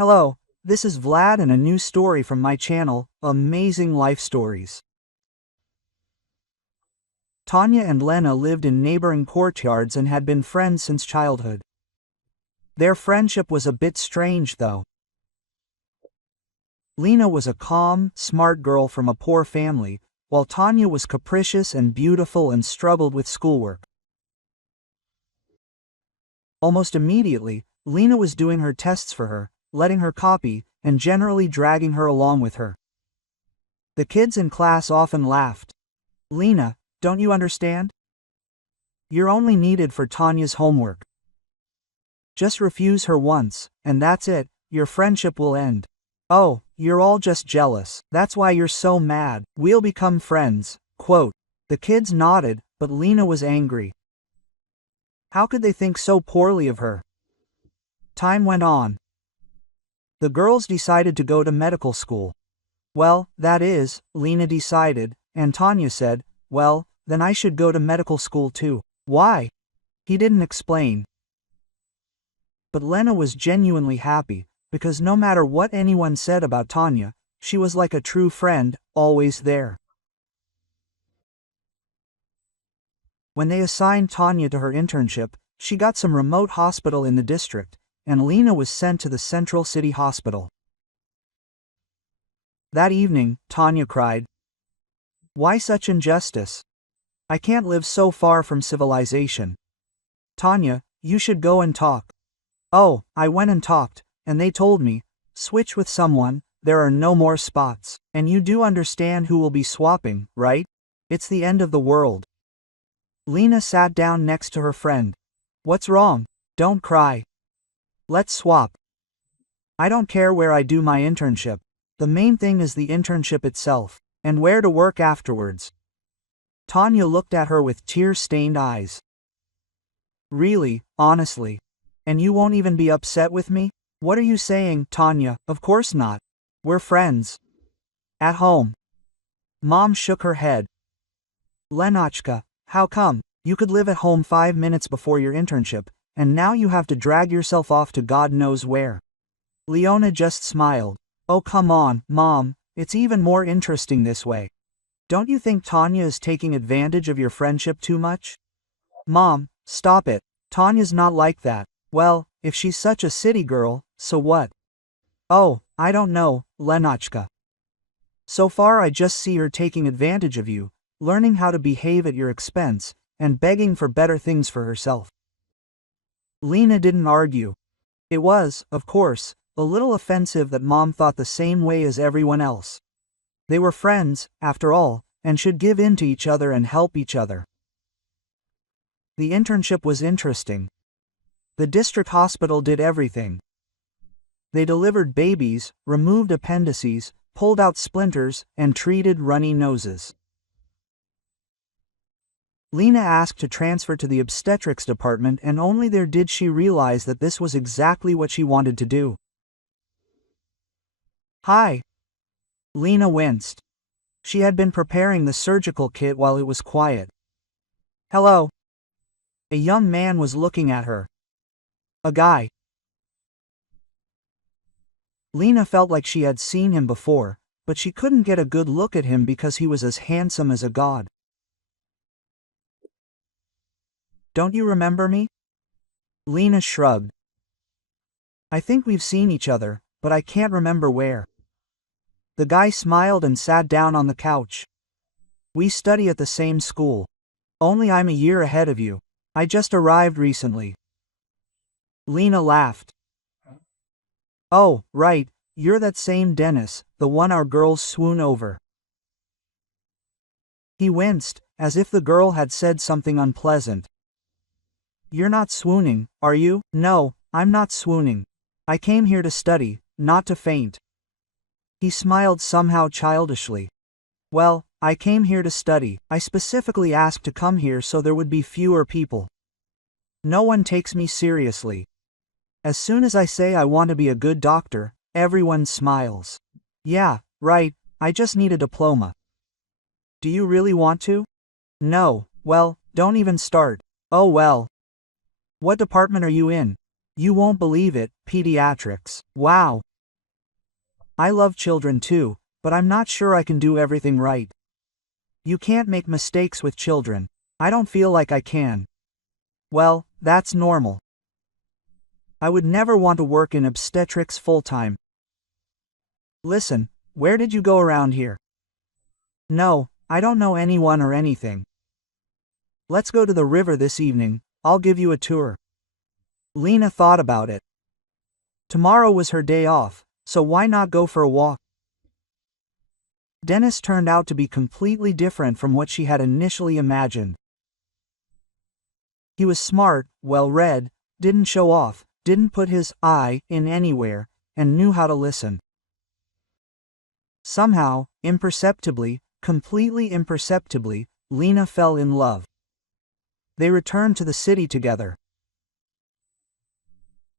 Hello, this is Vlad and a new story from my channel, Amazing Life Stories. Tanya and Lena lived in neighboring courtyards and had been friends since childhood. Their friendship was a bit strange though. Lena was a calm, smart girl from a poor family, while Tanya was capricious and beautiful and struggled with schoolwork. Almost immediately, Lena was doing her tests for her, letting her copy, and generally dragging her along with her. The kids in class often laughed. "Lena, don't you understand? You're only needed for Tanya's homework. Just refuse her once, and that's it, your friendship will end. Oh, you're all just jealous, that's why you're so mad, we'll become friends." Quote. The kids nodded, but Lena was angry. How could they think so poorly of her? Time went on. The girls decided to go to medical school. Well, that is, Lena decided, and Tanya said, well, then I should go to medical school too. Why? He didn't explain. But Lena was genuinely happy, because no matter what anyone said about Tanya, she was like a true friend, always there. When they assigned Tanya to her internship, she got some remote hospital in the district, and Lena was sent to the central city hospital. That evening, Tanya cried, "Why such injustice? I can't live so far from civilization. Tanya, you should go and talk." "Oh, I went and talked, and they told me, switch with someone, there are no more spots, and you do understand who will be swapping, right? It's the end of the world." Lena sat down next to her friend. "What's wrong? Don't cry. Let's swap. I don't care where I do my internship. The main thing is the internship itself, and where to work afterwards." Tanya looked at her with tear-stained eyes. "Really, honestly? And you won't even be upset with me? What are you saying, Tanya? Of course not. We're friends. At home." Mom shook her head. "Lenachka, how come? You could live at home 5 minutes before your internship, and now you have to drag yourself off to God knows where." Leona just smiled. "Oh come on, Mom, it's even more interesting this way. Don't you think Tanya is taking advantage of your friendship too much?" "Mom, stop it. Tanya's not like that." "Well, if she's such a city girl, so what?" "Oh, I don't know, Lenachka. So far I just see her taking advantage of you, learning how to behave at your expense, and begging for better things for herself." Lena didn't argue. It was, of course, a little offensive that Mom thought the same way as everyone else. They were friends, after all, and should give in to each other and help each other. The internship was interesting. The district hospital did everything. They delivered babies, removed appendices, pulled out splinters, and treated runny noses. Lena asked to transfer to the obstetrics department, and only there did she realize that this was exactly what she wanted to do. "Hi." Lena winced. She had been preparing the surgical kit while it was quiet. "Hello." A young man was looking at her. A guy. Lena felt like she had seen him before, but she couldn't get a good look at him because he was as handsome as a god. "Don't you remember me?" Lena shrugged. "I think we've seen each other, but I can't remember where." The guy smiled and sat down on the couch. "We study at the same school. Only I'm a year ahead of you. I just arrived recently." Lena laughed. "Oh, right, you're that same Dennis, the one our girls swoon over." He winced, as if the girl had said something unpleasant. "You're not swooning, are you?" "No, I'm not swooning. I came here to study, not to faint." He smiled somehow childishly. "Well, I came here to study. I specifically asked to come here so there would be fewer people. No one takes me seriously. As soon as I say I want to be a good doctor, everyone smiles. Yeah, right, I just need a diploma." "Do you really want to?" "No, well, don't even start." "Oh well. What department are you in?" "You won't believe it, pediatrics." "Wow, I love children too, but I'm not sure I can do everything right. You can't make mistakes with children. I don't feel like I can. Well, that's normal. I would never want to work in obstetrics full-time. Listen, where did you go around here? No, I don't know anyone or anything. Let's go to the river this evening, I'll give you a tour. Lena thought about it. Tomorrow was her day off, so why not go for a walk? Dennis turned out to be completely different from what she had initially imagined. He was smart, well-read, didn't show off, didn't put his I in anywhere, and knew how to listen. Somehow, imperceptibly, completely imperceptibly, Lena fell in love. They returned to the city together.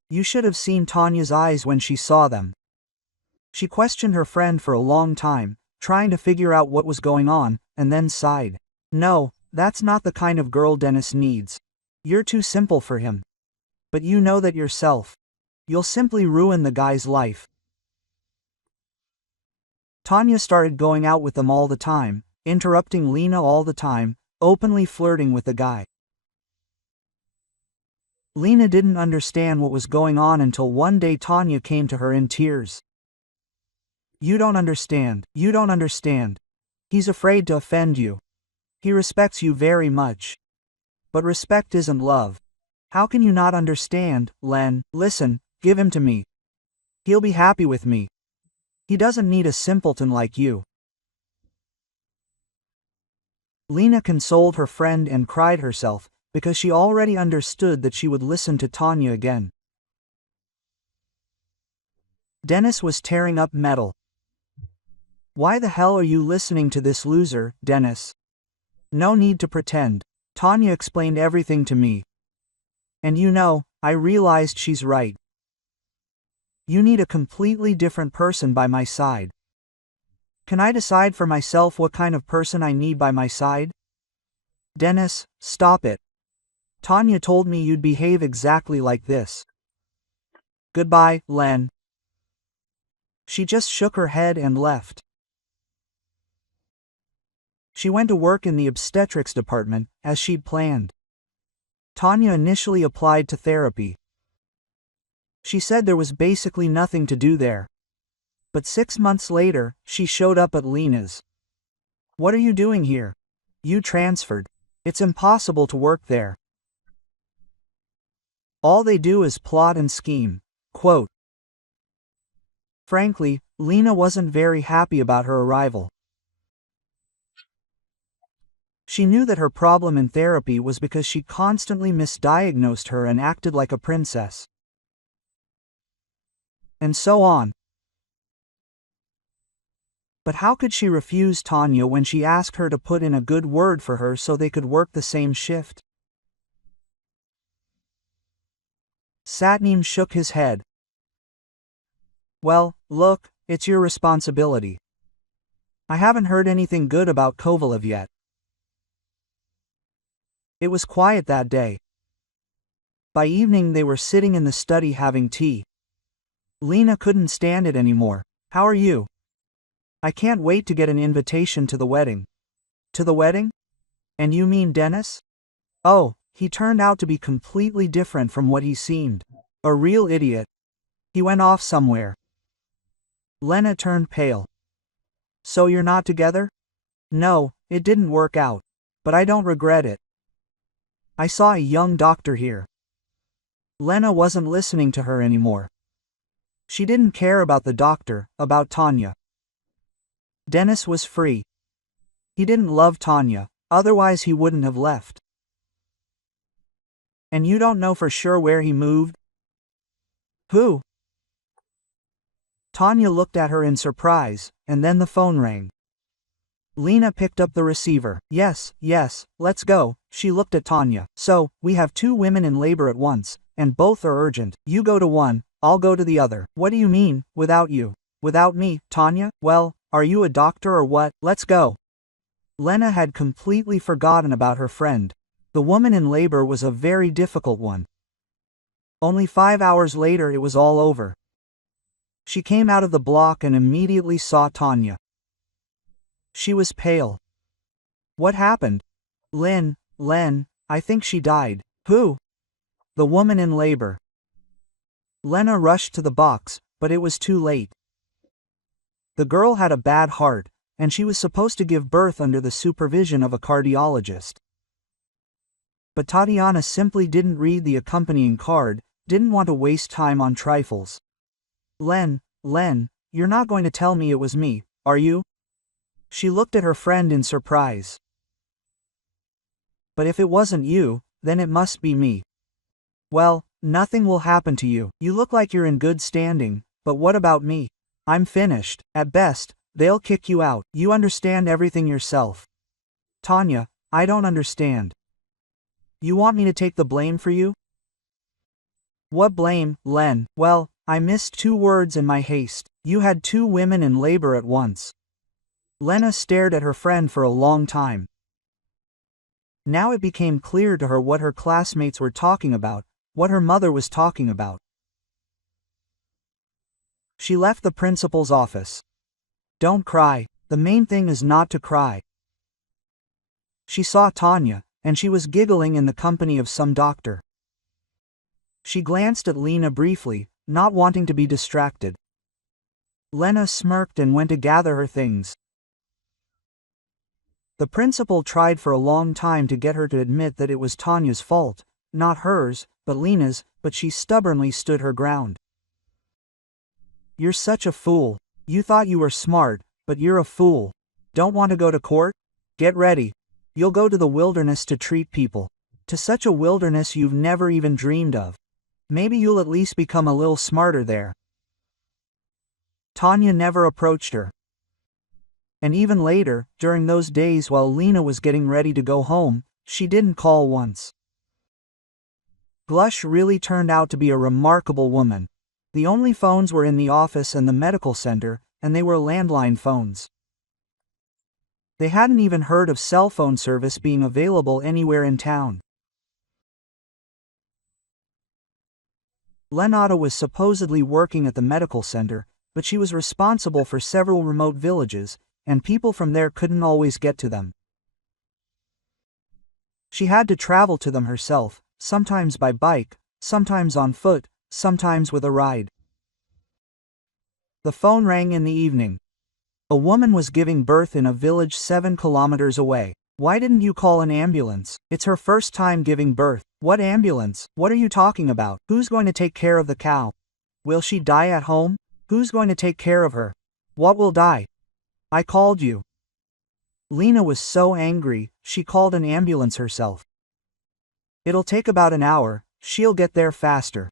You should have seen Tanya's eyes when she saw them. She questioned her friend for a long time, trying to figure out what was going on, and then sighed. No, that's not the kind of girl Dennis needs. You're too simple for him. But you know that yourself. You'll simply ruin the guy's life. Tanya started going out with them all the time, interrupting Lena all the time, openly flirting with the guy. Lena didn't understand what was going on until one day Tanya came to her in tears. You don't understand. You don't understand. He's afraid to offend you. He respects you very much. But respect isn't love. How can you not understand, Len? Listen, give him to me. He'll be happy with me. He doesn't need a simpleton like you. Lena consoled her friend and cried herself, because she already understood that she would listen to Tanya again. Dennis was tearing up metal. Why the hell are you listening to this loser, Dennis? No need to pretend. Tanya explained everything to me. And you know, I realized she's right. You need a completely different person by my side. Can I decide for myself what kind of person I need by my side? Dennis, stop it. Tanya told me you'd behave exactly like this. Goodbye, Len. She just shook her head and left. She went to work in the obstetrics department, as she'd planned. Tanya initially applied to therapy. She said there was basically nothing to do there. But 6 months later, she showed up at Lena's. What are you doing here? You transferred. It's impossible to work there. All they do is plot and scheme. Quote. Frankly, Lena wasn't very happy about her arrival. She knew that her problem in therapy was because she constantly misdiagnosed her and acted like a princess. And so on. But how could she refuse Tanya when she asked her to put in a good word for her so they could work the same shift? Satnam shook his head. Well, look, it's your responsibility. I haven't heard anything good about Kovalev yet. It was quiet that day. By evening they were sitting in the study having tea. Lena couldn't stand it anymore. How are you? I can't wait to get an invitation to the wedding. To the wedding? And you mean Dennis? Oh, he turned out to be completely different from what he seemed. A real idiot. He went off somewhere. Lena turned pale. So you're not together? No, it didn't work out. But I don't regret it. I saw a young doctor here. Lena wasn't listening to her anymore. She didn't care about the doctor, about Tanya. Dennis was free. He didn't love Tanya, otherwise he wouldn't have left. And you don't know for sure where he moved? Who? Tanya looked at her in surprise, and then the phone rang. Lena picked up the receiver. Yes, let's go. She looked at Tanya. So, we have 2 women in labor at once, and both are urgent. You go to one, I'll go to the other. What do you mean, without you? Without me, Tanya? Well, are you a doctor or what? Let's go. Lena had completely forgotten about her friend. The woman in labor was a very difficult one. Only 5 hours later it was all over. She came out of the block and immediately saw Tanya. She was pale. What happened? Len, I think she died. Who? The woman in labor. Lena rushed to the box, but it was too late. The girl had a bad heart, and she was supposed to give birth under the supervision of a cardiologist. But Tatiana simply didn't read the accompanying card, didn't want to waste time on trifles. Len, you're not going to tell me it was me, are you? She looked at her friend in surprise. But if it wasn't you, then it must be me. Well, nothing will happen to you. You look like you're in good standing, but what about me? I'm finished. At best, they'll kick you out. You understand everything yourself. Tanya, I don't understand. You want me to take the blame for you? What blame, Len? Well, I missed 2 words in my haste. You had 2 women in labor at once. Lena stared at her friend for a long time. Now it became clear to her what her classmates were talking about, what her mother was talking about. She left the principal's office. Don't cry, the main thing is not to cry. She saw Tanya, and she was giggling in the company of some doctor. She glanced at Lena briefly, not wanting to be distracted. Lena smirked and went to gather her things. The principal tried for a long time to get her to admit that it was Tanya's fault, not hers, but Lena's, but she stubbornly stood her ground. You're such a fool. You thought you were smart, but you're a fool. Don't want to go to court? Get ready. You'll go to the wilderness to treat people. To such a wilderness you've never even dreamed of. Maybe you'll at least become a little smarter there. Tanya never approached her. And even later, during those days while Lena was getting ready to go home, she didn't call once. Glush really turned out to be a remarkable woman. The only phones were in the office and the medical center, and they were landline phones. They hadn't even heard of cell phone service being available anywhere in town. Lenata was supposedly working at the medical center, but she was responsible for several remote villages, and people from there couldn't always get to them. She had to travel to them herself, sometimes by bike, sometimes on foot, sometimes with a ride. The phone rang in the evening. A woman was giving birth in a village 7 kilometers away. Why didn't you call an ambulance? It's her first time giving birth. What ambulance? What are you talking about? Who's going to take care of the cow? Will she die at home? Who's going to take care of her? What will die? I called you. Lena was so angry, she called an ambulance herself. It'll take about an hour, she'll get there faster.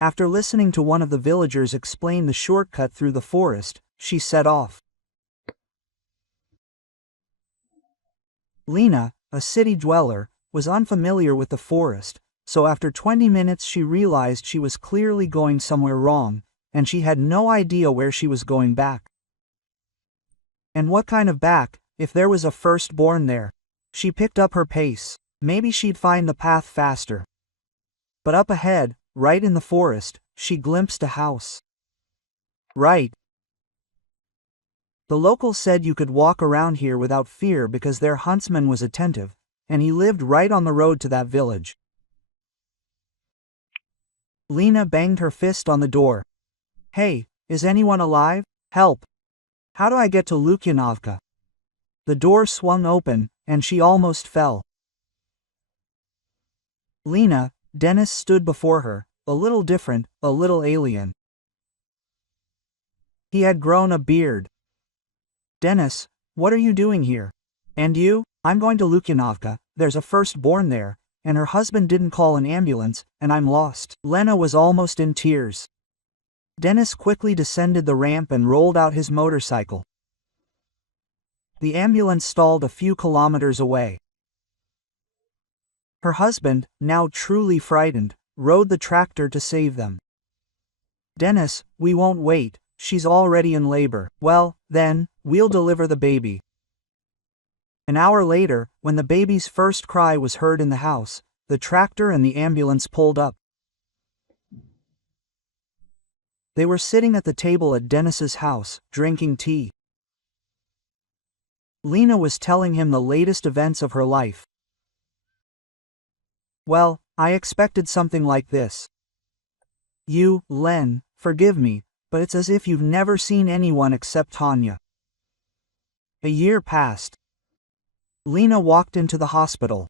After listening to one of the villagers explain the shortcut through the forest, she set off. Lena, a city dweller, was unfamiliar with the forest, so after 20 minutes she realized she was clearly going somewhere wrong, and she had no idea where she was going back. And what kind of back, if there was a firstborn there? She picked up her pace. Maybe she'd find the path faster. But up ahead, right in the forest, she glimpsed a house. Right. The locals said you could walk around here without fear because their huntsman was attentive, and he lived right on the road to that village. Lena banged her fist on the door. Hey, is anyone alive? Help! How do I get to Lukyanovka? The door swung open, and she almost fell. Lena, Dennis stood before her, a little different, a little alien. He had grown a beard. Dennis, what are you doing here? And you? I'm going to Lukyanovka, there's a firstborn there, and her husband didn't call an ambulance, and I'm lost. Lena was almost in tears. Dennis quickly descended the ramp and rolled out his motorcycle. The ambulance stalled a few kilometers away. Her husband, now truly frightened, rode the tractor to save them. Dennis, we won't wait, she's already in labor. Well, then, we'll deliver the baby. An hour later, when the baby's first cry was heard in the house, the tractor and the ambulance pulled up. They were sitting at the table at Dennis's house, drinking tea. Lena was telling him the latest events of her life. Well, I expected something like this. You, Len, forgive me, but it's as if you've never seen anyone except Tanya. A year passed. Lena walked into the hospital.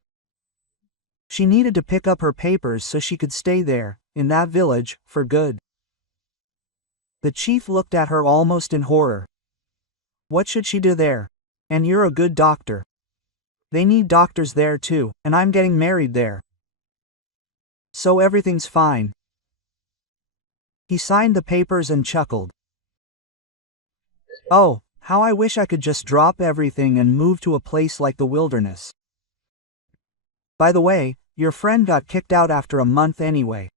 She needed to pick up her papers so she could stay there, in that village, for good. The chief looked at her almost in horror. What should she do there? And you're a good doctor. They need doctors there too, and I'm getting married there. So everything's fine. He signed the papers and chuckled. Oh, how I wish I could just drop everything and move to a place like the wilderness. By the way, your friend got kicked out after a month anyway.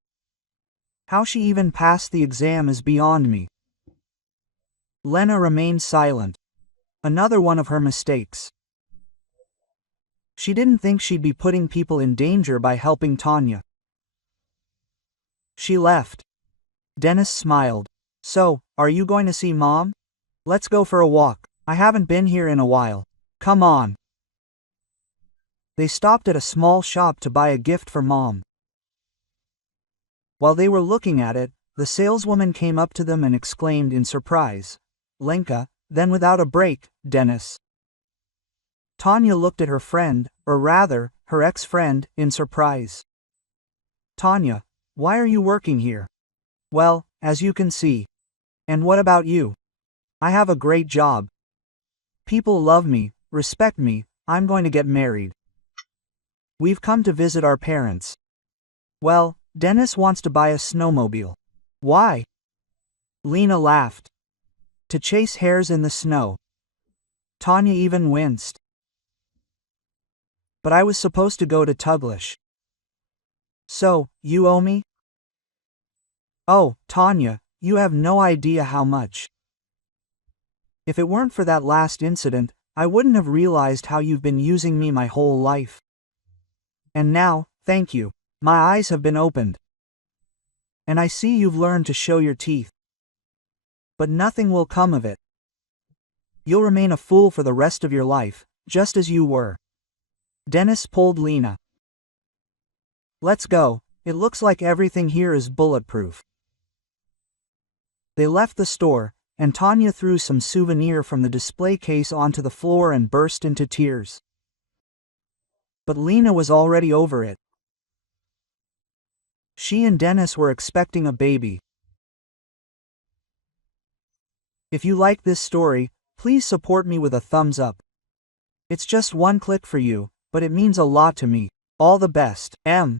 How she even passed the exam is beyond me. Lena remained silent. Another one of her mistakes. She didn't think she'd be putting people in danger by helping Tanya. She left. Dennis smiled. So, are you going to see Mom? Let's go for a walk. I haven't been here in a while. Come on. They stopped at a small shop to buy a gift for Mom. While they were looking at it, the saleswoman came up to them and exclaimed in surprise, Lenka, then without a break, Dennis. Tanya looked at her friend, or rather, her ex-friend, in surprise. Tanya, why are you working here? Well, as you can see. And what about you? I have a great job. People love me, respect me, I'm going to get married. We've come to visit our parents. Well, Dennis wants to buy a snowmobile. Why? Lena laughed. To chase hares in the snow. Tanya even winced. But I was supposed to go to Tuglish. So, you owe me? Oh, Tanya, you have no idea how much. If it weren't for that last incident, I wouldn't have realized how you've been using me my whole life. And now, thank you, my eyes have been opened. And I see you've learned to show your teeth. But nothing will come of it. You'll remain a fool for the rest of your life, just as you were. Dennis pulled Lena. Let's go, it looks like everything here is bulletproof. They left the store, and Tanya threw some souvenir from the display case onto the floor and burst into tears. But Lena was already over it. She and Dennis were expecting a baby. If you like this story, please support me with a thumbs up. It's just one click for you, but it means a lot to me. All the best, M.